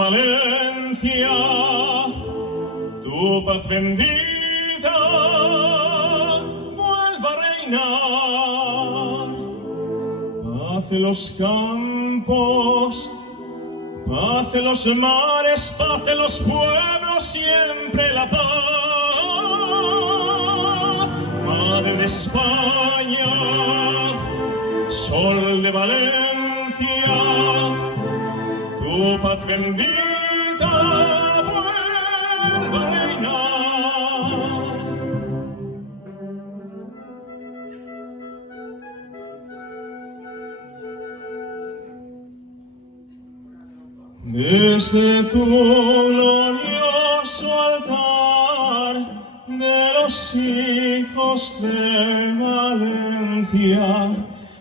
Valencia, tu paz bendita vuelva a reinar. Paz en los campos, paz en los mares, paz en los pueblos, siempre la paz. Madre de España, sol de Valencia, tu paz bendita vuelva a reinar. Desde tu glorioso altar de los hijos de Valencia,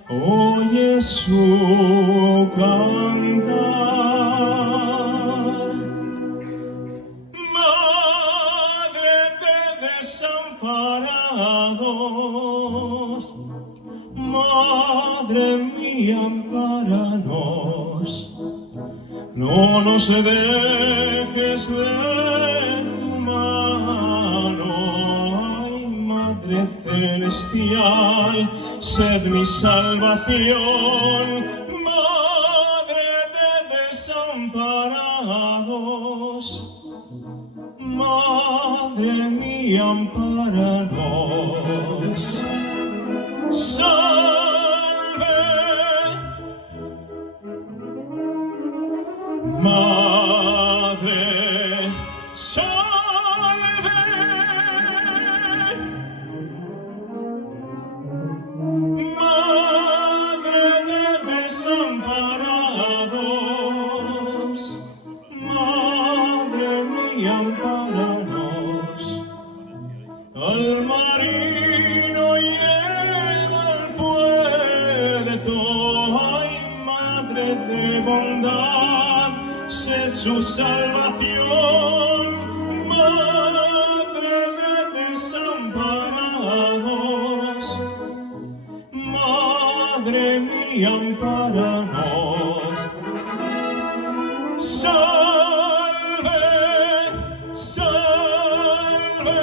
oye su cantar. Madre de desamparados, Madre mía, ampáranos. No nos dejes de tu mano, ay Madre celestial, sed mi salvación. Madre de desamparados, Madre mía, ampáranos. Madre, salve. Madre de desamparados, Madre mía, ampáranos. Al marino lleva al puerto, ay Madre de bondad, sé su salvación. Madre de desamparados, Madre mía, ampáranos. Salve, salve.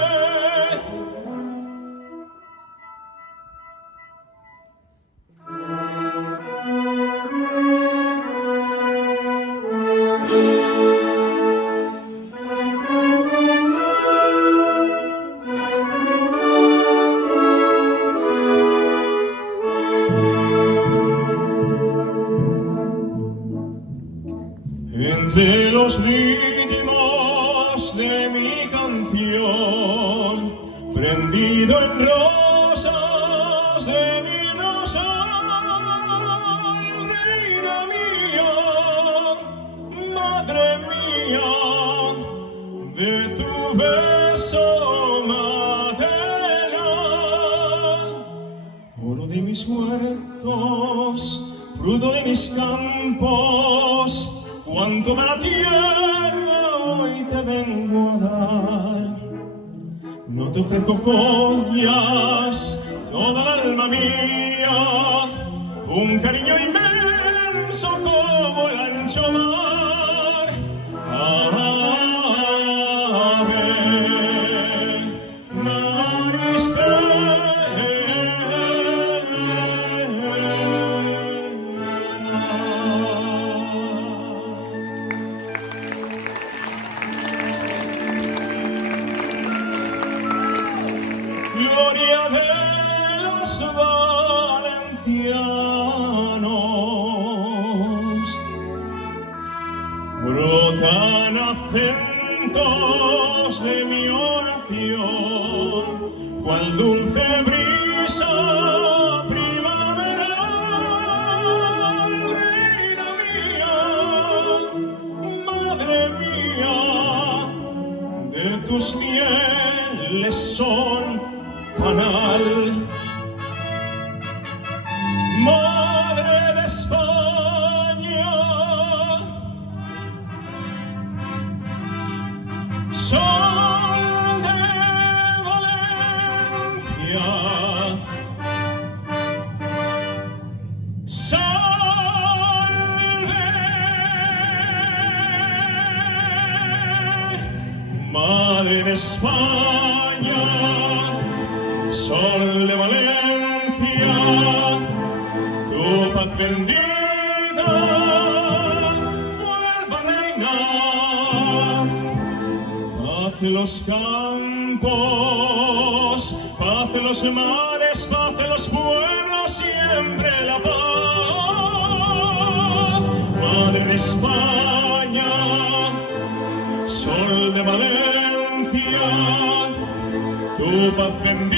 Entre los ritmos de mi canción, prendido en rosas de mi rosal, reina mía, madre mía, de tu beso maternal, oro de mis huertos, fruto de mis campos, cuanto me la tierra hoy te vengo a dar. No te ofrezco joyas, toda el alma mía, un cariño inmenso como el ancho mar. Ave gloria de los valencianos, brotan acentos de mi oración, cual dulce brisa primaveral, reina mía, madre mía, de tus mieles son panal. Madre de España, sol de Valencia, salve. Madre de España, sol de Valencia, tu paz bendita vuelva a reinar. Paz en los campos, paz en los mares, paz en los pueblos, siempre la paz. Madre de España, sol de Valencia, tu paz bendita